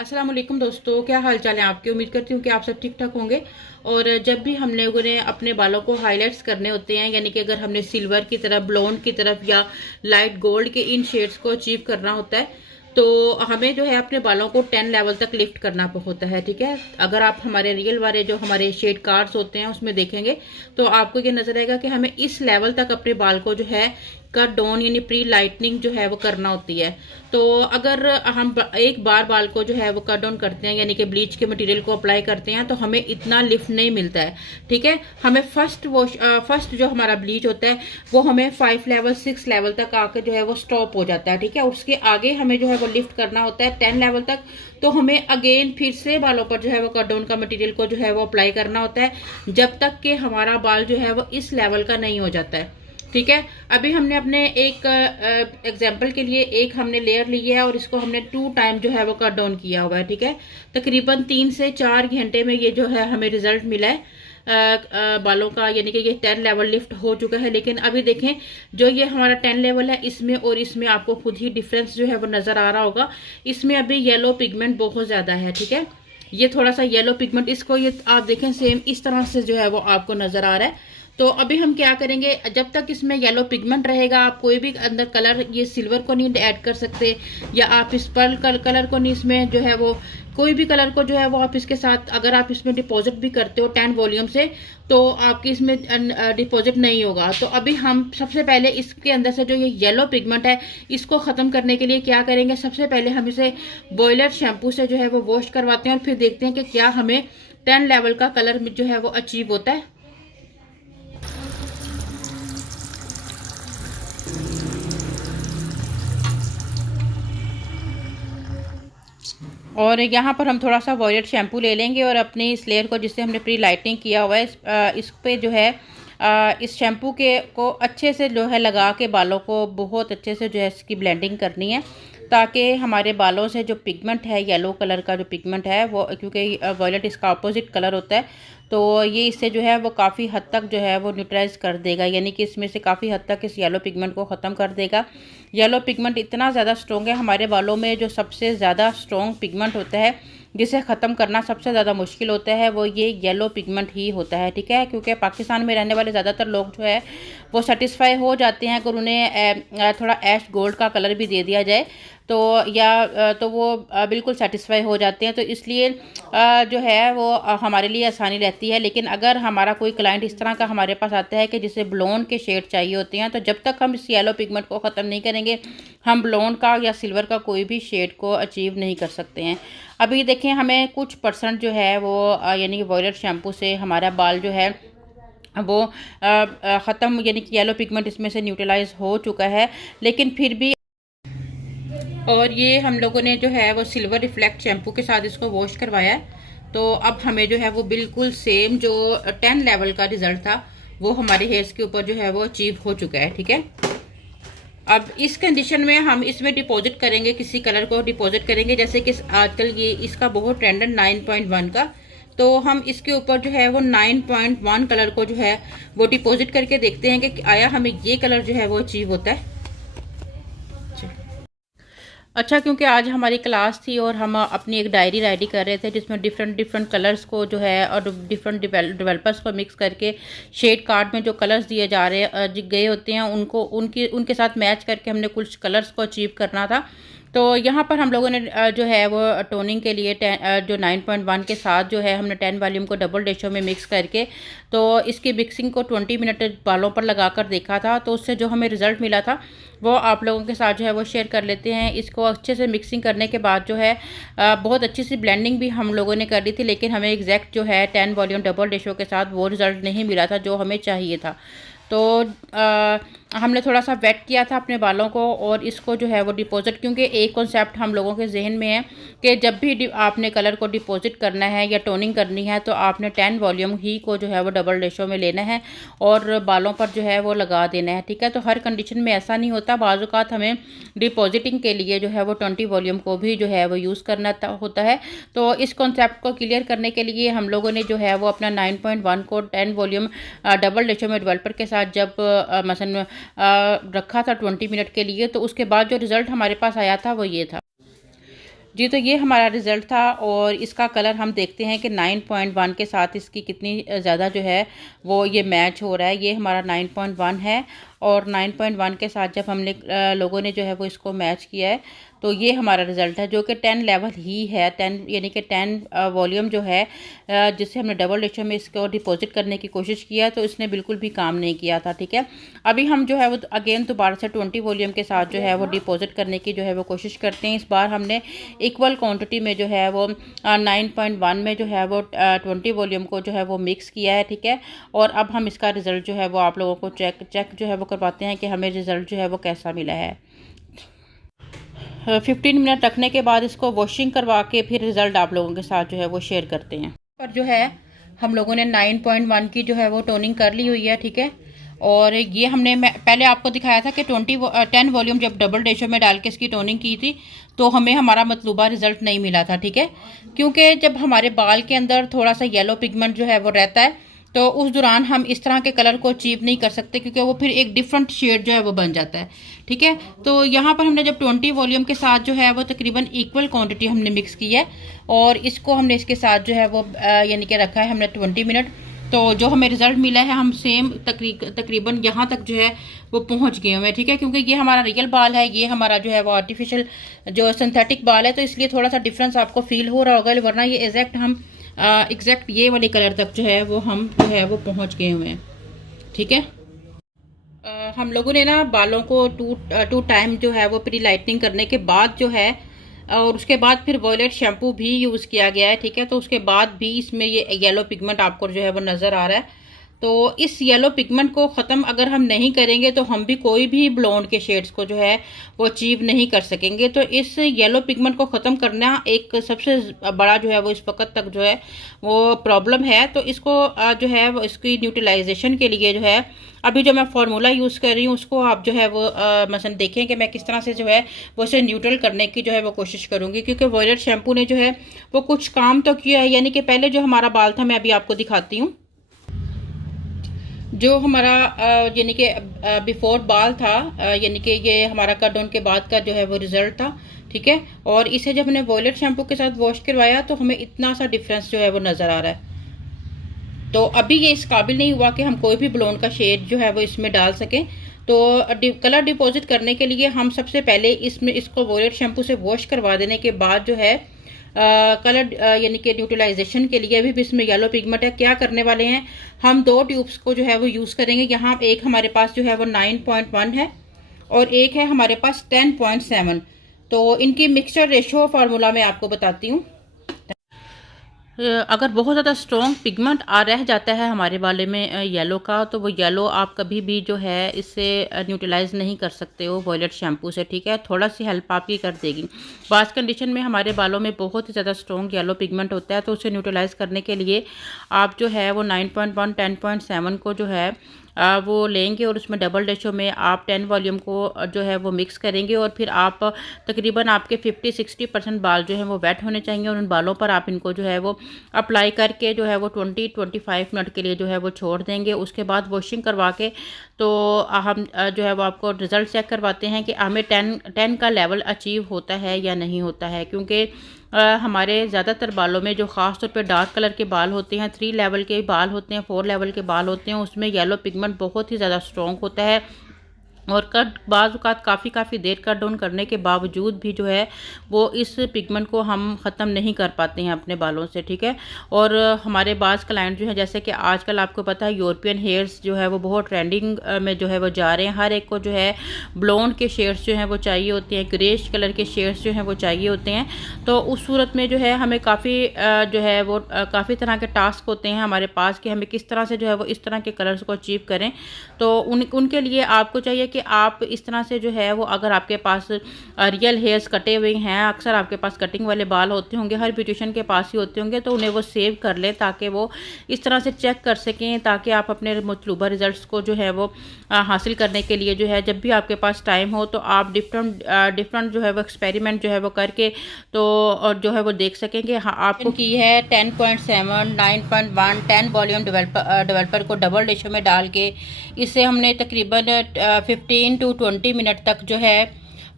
अस्सलाम वालेकुम दोस्तों, क्या हाल चाल है आपके। उम्मीद करती हूँ कि आप सब ठीक ठाक होंगे। और जब भी हम लोगों ने अपने बालों को हाईलाइट्स करने होते हैं, यानी कि अगर हमने सिल्वर की तरफ, ब्लॉन्ड की तरफ या लाइट गोल्ड के इन शेड्स को अचीव करना होता है, तो हमें जो है अपने बालों को 10 लेवल तक लिफ्ट करना होता है। ठीक है, अगर आप हमारे रियल वाले जो हमारे शेड कार्ड्स होते हैं उसमें देखेंगे तो आपको ये नजर आएगा कि हमें इस लेवल तक अपने बाल को जो है कट डाउन यानी प्री लाइटनिंग जो है वो करना होती है। तो अगर हम एक बार बाल को जो है वो कट डाउन करते हैं, यानी कि ब्लीच के मटेरियल को अप्लाई करते हैं, तो हमें इतना लिफ्ट नहीं मिलता है। ठीक है, हमें फर्स्ट जो हमारा ब्लीच होता है वो हमें 5 लेवल 6 लेवल तक आके जो है वो स्टॉप हो जाता है। ठीक है, उसके आगे हमें जो है वो लिफ्ट करना होता है 10 लेवल तक। तो हमें अगेन फिर से बालों पर जो है वो कट डाउन का मटेरियल को जो है वो अप्लाई करना होता है जब तक कि हमारा बाल जो है वो इस लेवल का नहीं हो जाता है। ठीक है, अभी हमने अपने एक एग्जाम्पल के लिए एक हमने लेयर ली है और इसको हमने 2 टाइम जो है वो कट डाउन किया हुआ है। ठीक है, तकरीबन 3 से 4 घंटे में ये जो है हमें रिजल्ट मिला है बालों का, यानी कि ये 10 लेवल लिफ्ट हो चुका है। लेकिन अभी देखें, जो ये हमारा 10 लेवल है इसमें और इसमें आपको खुद ही डिफरेंस जो है वो नजर आ रहा होगा। इसमें अभी येलो पिगमेंट बहुत ज्यादा है। ठीक है, ये थोड़ा सा येलो पिगमेंट, इसको ये आप देखें सेम इस तरह से जो है वो आपको नजर आ रहा है। तो अभी हम क्या करेंगे, जब तक इसमें येलो पिगमेंट रहेगा आप कोई भी अंदर कलर, ये सिल्वर को नहीं ऐड कर सकते, या आप इस पर्ल कलर को नहीं, इसमें जो है वो कोई भी कलर को जो है वो आप इसके साथ, अगर आप इसमें डिपॉजिट भी करते हो 10 वॉल्यूम से, तो आपकी इसमें डिपॉजिट नहीं होगा। तो अभी हम सबसे पहले इसके अंदर से जो ये येलो पिगमेंट है इसको ख़त्म करने के लिए क्या करेंगे, सबसे पहले हम इसे बॉयलर शैम्पू से जो है वो वॉश करवाते हैं और फिर देखते हैं कि क्या हमें 10 लेवल का कलर जो है वो अचीव होता है। और यहाँ पर हम थोड़ा सा वॉयलेट शैम्पू ले लेंगे और अपनी इस लेयर को, जिससे हमने प्री लाइटनिंग किया हुआ है, इस पे जो है इस शैम्पू के को अच्छे से जो है लगा के बालों को बहुत अच्छे से जो है इसकी ब्लेंडिंग करनी है, ताकि हमारे बालों से जो पिगमेंट है, येलो कलर का जो पिगमेंट है वो, क्योंकि वॉयलेट इसका अपोजिट कलर होता है, तो ये इससे जो है वो काफ़ी हद तक जो है वो न्यूट्रलाइज कर देगा, यानी कि इसमें से काफ़ी हद तक इस येलो पिगमेंट को ख़त्म कर देगा। येलो पिगमेंट इतना ज़्यादा स्ट्रॉन्ग है, हमारे बालों में जो सबसे ज़्यादा स्ट्रॉन्ग पिगमेंट होता है जिसे ख़त्म करना सबसे ज़्यादा मुश्किल होता है वो ये येलो पिगमेंट ही होता है। ठीक है, क्योंकि पाकिस्तान में रहने वाले ज़्यादातर लोग जो है वो सेटिस्फाई हो जाते हैं अगर उन्हें थोड़ा ऐश गोल्ड का कलर भी दे दिया जाए, तो या तो वो बिल्कुल सेटिस्फाई हो जाते हैं। तो इसलिए जो है वो हमारे लिए आसानी रहती है। लेकिन अगर हमारा कोई क्लाइंट इस तरह का हमारे पास आता है कि जिसे ब्लॉन्ड के शेड चाहिए होते हैं, तो जब तक हम इस येलो पिगमेंट को ख़त्म नहीं करेंगे हम ब्लॉन्ड का या सिल्वर का कोई भी शेड को अचीव नहीं कर सकते हैं। अभी देखें, हमें कुछ परसेंट जो है वो यानी कि वॉयलेट शैम्पू से हमारा बाल जो है वो ख़त्म, यानी कि येलो पिगमेंट इसमें से न्यूट्रलाइज हो चुका है, लेकिन फिर भी। और ये हम लोगों ने जो है वो सिल्वर रिफ्लेक्ट शैम्पू के साथ इसको वॉश करवाया है, तो अब हमें जो है वो बिल्कुल सेम जो 10 लेवल का रिजल्ट था वो हमारे हेयर्स के ऊपर जो है वो अचीव हो चुका है। ठीक है, अब इस कंडीशन में हम इसमें डिपॉजिट करेंगे, किसी कलर को डिपॉजिट करेंगे, जैसे कि आजकल ये इसका बहुत ट्रेंड है 9.1 का, तो हम इसके ऊपर जो है वो 9.1 कलर को जो है वो डिपॉजिट करके देखते हैं कि आया हमें ये कलर जो है वो अचीव होता है। अच्छा, क्योंकि आज हमारी क्लास थी और हम अपनी एक डायरी रेडी कर रहे थे जिसमें डिफरेंट डिफरेंट कलर्स को जो है और डिफरेंट डेवलपर्स को मिक्स करके शेड कार्ड में जो कलर्स दिए जा रहे गए होते हैं उनको उनके साथ मैच करके हमने कुछ कलर्स को अचीव करना था। तो यहाँ पर हम लोगों ने जो है वो टोनिंग के लिए जो 9.1 के साथ जो है हमने 10 वॉल्यूम को डबल रेशो में मिक्स करके, तो इसकी मिक्सिंग को 20 मिनट बालों पर लगाकर देखा था, तो उससे जो हमें रिज़ल्ट मिला था वो आप लोगों के साथ जो है वो शेयर कर लेते हैं। इसको अच्छे से मिक्सिंग करने के बाद जो है बहुत अच्छी सी ब्लेंडिंग भी हम लोगों ने कर ली थी, लेकिन हमें एग्जैक्ट जो है 10 वॉल्यूम डबल रेशो के साथ वो रिज़ल्ट नहीं मिला था जो हमें चाहिए था। तो हमने थोड़ा सा वेट किया था अपने बालों को और इसको जो है वो डिपॉजिट, क्योंकि एक कॉन्सेप्ट हम लोगों के जहन में है कि जब भी आपने कलर को डिपॉजिट करना है या टोनिंग करनी है तो आपने 10 वॉल्यूम ही को जो है वो डबल रेशो में लेना है और बालों पर जो है वो लगा देना है। ठीक है, तो हर कंडीशन में ऐसा नहीं होता, बाज़ औक़ात हमें डिपॉजिटिंग के लिए जो है वो 20 वॉल्यूम को भी जो है वो यूज़ करना होता है। तो इस कॉन्सेप्ट को क्लियर करने के लिए हम लोगों ने जो है वो अपना 9.1 को 10 वॉल्यूम डबल रेशो में डेवलपर के साथ जब मसलन रखा था 20 मिनट के लिए, तो उसके बाद जो रिज़ल्ट हमारे पास आया था वो ये था। जी, तो ये हमारा रिज़ल्ट था और इसका कलर हम देखते हैं कि 9.1 के साथ इसकी कितनी ज़्यादा जो है वो ये मैच हो रहा है। ये हमारा 9.1 है और 9.1 के साथ जब हमने लोगों ने जो है वो इसको मैच किया है तो ये हमारा रिज़ल्ट है, जो कि 10 लेवल ही है। 10 यानी कि 10 वॉल्यूम जो है जिससे हमने डबल रेशो में इसको डिपॉजिट करने की कोशिश किया तो इसने बिल्कुल भी काम नहीं किया था, ठीक है। अभी हम जो है वो अगेन दोबारा से 20 वॉल्यूम के साथ जो है वो डिपॉजिट करने की जो है वो कोशिश करते हैं। इस बार हमने इक्वल क्वांटिटी में जो है वो 9.1 में जो है वो 20 वॉल्यूम को जो है वो मिक्स किया है, ठीक है। और अब हम इसका रिज़ल्ट जो है वो आप लोगों को चेक जो है वो करवाते हैं कि हमें रिज़ल्ट जो है वो कैसा मिला है। 15 मिनट रखने के बाद इसको वॉशिंग करवा के फिर रिज़ल्ट आप लोगों के साथ जो है वो शेयर करते हैं। पर जो है हम लोगों ने 9.1 की जो है वो टोनिंग कर ली हुई है, ठीक है। और ये हमने पहले आपको दिखाया था कि 10 वॉल्यूम जब डबल रेशो में डाल के इसकी टोनिंग की थी तो हमें हमारा मतलूबा रिज़ल्ट नहीं मिला था, ठीक है। क्योंकि जब हमारे बाल के अंदर थोड़ा सा येलो पिगमेंट जो है वो रहता है तो उस दौरान हम इस तरह के कलर को अचीव नहीं कर सकते, क्योंकि वो फिर एक डिफरेंट शेड जो है वो बन जाता है, ठीक है। तो यहाँ पर हमने जब 20 वॉल्यूम के साथ जो है वो तकरीबन इक्वल क्वांटिटी हमने मिक्स की है और इसको हमने इसके साथ जो है वो यानी कि रखा है हमने 20 मिनट। तो जो हमें रिज़ल्ट मिला है हम सेम तकरीबन यहाँ तक जो है वो पहुँच गए हुए हैं, ठीक है। क्योंकि ये हमारा रियल बाल है, ये हमारा जो है वो आर्टिफिशियल जो सिंथेटिक बाल है, तो इसलिए थोड़ा सा डिफरेंस आपको फील हो रहा होगा, वरना ये एग्जैक्ट ये वाले कलर तक जो है वो हम जो है वो पहुँच गए हुए हैं, ठीक है। हम लोगों ने ना बालों को टू टाइम जो है वो प्री लाइटनिंग करने के बाद जो है और उसके बाद फिर वॉयलेट शैम्पू भी यूज़ किया गया है, ठीक है। तो उसके बाद भी इसमें ये येलो पिगमेंट आपको जो है वो नज़र आ रहा है। तो इस येलो पिगमेंट को ख़त्म अगर हम नहीं करेंगे तो हम भी कोई भी ब्लॉन्ड के शेड्स को जो है वो अचीव नहीं कर सकेंगे। तो इस येलो पिगमेंट को ख़त्म करना एक सबसे बड़ा जो है वो इस वक्त तक जो है वो प्रॉब्लम है। तो इसको जो है वो इसकी न्यूट्रलाइजेशन के लिए जो है अभी जो मैं फार्मूला यूज़ कर रही हूँ उसको आप जो है वो मसलन देखें कि मैं किस तरह से जो है वो इसे न्यूट्रल करने की जो है वो कोशिश करूँगी। क्योंकि वॉयलेट शैम्पू ने जो है वो कुछ काम तो किया है। यानी कि पहले जो हमारा बाल था, मैं अभी आपको दिखाती हूँ, जो हमारा यानी कि बिफोर बाल था, यानी कि ये हमारा कट डाउन के बाद का जो है वो रिज़ल्ट था, ठीक है। और इसे जब हमने वॉयलेट शैम्पू के साथ वॉश करवाया तो हमें इतना सा डिफरेंस जो है वो नज़र आ रहा है। तो अभी ये इस काबिल नहीं हुआ कि हम कोई भी ब्लॉन्ड का शेड जो है वो इसमें डाल सकें। तो कलर डिपॉजिट करने के लिए हम सबसे पहले इसको वॉयलेट शैम्पू से वॉश करवा देने के बाद जो है कलर यानी कि न्यूट्रलाइजेशन के लिए अभी भी इसमें येलो पिगमेंट है। क्या करने वाले हैं, हम 2 ट्यूब्स को जो है वो यूज़ करेंगे। यहाँ एक हमारे पास जो है वो 9.1 है और एक है हमारे पास 10.7। तो इनकी मिक्सचर रेशो फार्मूला मैं आपको बताती हूँ। अगर बहुत ज़्यादा स्ट्रॉन्ग पिगमेंट रह जाता है हमारे बाले में येलो का, तो वो येलो आप कभी भी जो है इससे न्यूट्रलाइज नहीं कर सकते हो वॉयलेट शैम्पू से, ठीक है। थोड़ा सी हेल्प आपकी कर देगी। बास कंडीशन में हमारे बालों में बहुत ही ज़्यादा स्ट्रॉन्ग येलो पिगमेंट होता है, तो उसे न्यूट्रलाइज करने के लिए आप जो है वो 9.1 10.7 को जो है वो लेंगे और उसमें डबल रेशो में आप 10 वॉल्यूम को जो है वो मिक्स करेंगे। और फिर आप तकरीबन आपके 50-60% बाल जो है वो वेट होने चाहिए और उन बालों पर आप इनको जो है वो अप्लाई करके जो है वो 20-25 मिनट के लिए जो है वो छोड़ देंगे। उसके बाद वॉशिंग करवा के तो हम जो है वो आपको रिज़ल्ट चेक करवाते हैं कि हमें 10 का लेवल अचीव होता है या नहीं होता है। क्योंकि हमारे ज़्यादातर बालों में जो ख़ास तौर पे डार्क कलर के बाल होते हैं, 3 लेवल के बाल होते हैं, 4 लेवल के बाल होते हैं, उसमें येलो पिगमेंट बहुत ही ज़्यादा स्ट्रॉन्ग होता है। और कट बाज़ औक़ात काफ़ी देर कट डाउन करने के बावजूद भी जो है वो इस पिगमेंट को हम ख़त्म नहीं कर पाते हैं अपने बालों से, ठीक है। और हमारे बाज़ क्लाइंट जो है, जैसे कि आजकल आपको पता है यूरोपियन हेयर्स जो है वो बहुत ट्रेंडिंग में जो है वो जा रहे हैं। हर एक को जो है ब्लॉन्ड के शेड्स जो हैं वो चाहिए होते हैं, ग्रेश कलर के शेड्स जो हैं वो चाहिए होते हैं। तो उस सूरत में जो है हमें काफ़ी जो है वो काफ़ी तरह के टास्क होते हैं हमारे पास कि हमें किस तरह से जो है वो इस तरह के कलर्स को अचीव करें। तो उनके लिए आपको चाहिए कि आप इस तरह से जो है वो, अगर आपके पास रियल हेयर्स कटे हुए हैं, अक्सर आपके पास कटिंग वाले बाल होते होंगे, हर ब्यूटिशियन के पास ही होते होंगे, तो उन्हें वो सेव कर लें ताकि वो इस तरह से चेक कर सकें, ताकि आप अपने मतलूबा रिजल्ट्स को जो है वो हासिल करने के लिए जो है जब भी आपके पास टाइम हो तो आप डिफरेंट जो है वो एक्सपेरिमेंट जो है वो करके तो और जो है वो देख सकेंगे। हाँ, आपको की है 10.7 9.1 10 वॉल्यूम डेवलपर को डबल रेशो में डाल के इसे हमने तकरीबन 15 to 20 मिनट तक जो है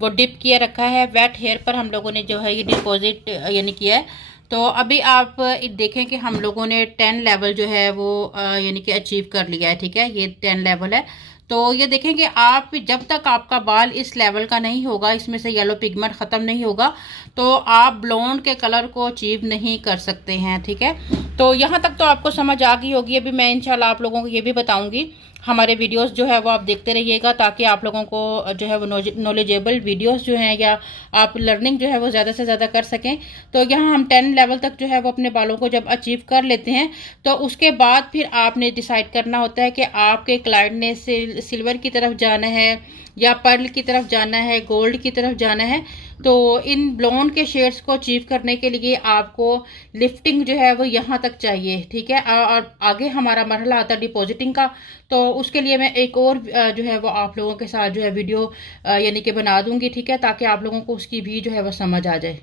वो डिप किया रखा है। वेट हेयर पर हम लोगों ने जो है ये डिपॉजिट यानी किया है। तो अभी आप देखें कि हम लोगों ने 10 लेवल जो है वो यानी कि अचीव कर लिया है। ठीक है, ये 10 लेवल है। तो ये देखें कि आप जब तक आपका बाल इस लेवल का नहीं होगा, इसमें से येलो पिगमेंट ख़त्म नहीं होगा, तो आप ब्लोंड के कलर को अचीव नहीं कर सकते हैं। ठीक है, तो यहाँ तक तो आपको समझ आ गई होगी। अभी मैं इंशाल्लाह आप लोगों को ये भी बताऊंगी। हमारे वीडियोस जो है वो आप देखते रहिएगा, ताकि आप लोगों को जो है वो नॉलेजेबल वीडियोस जो हैं या आप लर्निंग जो है वो ज़्यादा से ज़्यादा कर सकें। तो यहाँ हम 10 लेवल तक जो है वो अपने बालों को जब अचीव कर लेते हैं, तो उसके बाद फिर आपने डिसाइड करना होता है कि आपके क्लाइंट ने सिल्वर की तरफ जाना है या पर्ल की तरफ जाना है, गोल्ड की तरफ जाना है। तो इन ब्लोंड के शेड्स को अचीव करने के लिए आपको लिफ्टिंग जो है वो यहाँ तक चाहिए। ठीक है, और आगे हमारा मरहला आता है डिपॉजिटिंग का। तो उसके लिए मैं एक और जो है वो आप लोगों के साथ जो है वीडियो यानी कि बना दूंगी। ठीक है, ताकि आप लोगों को उसकी भी जो है वो समझ आ जाए।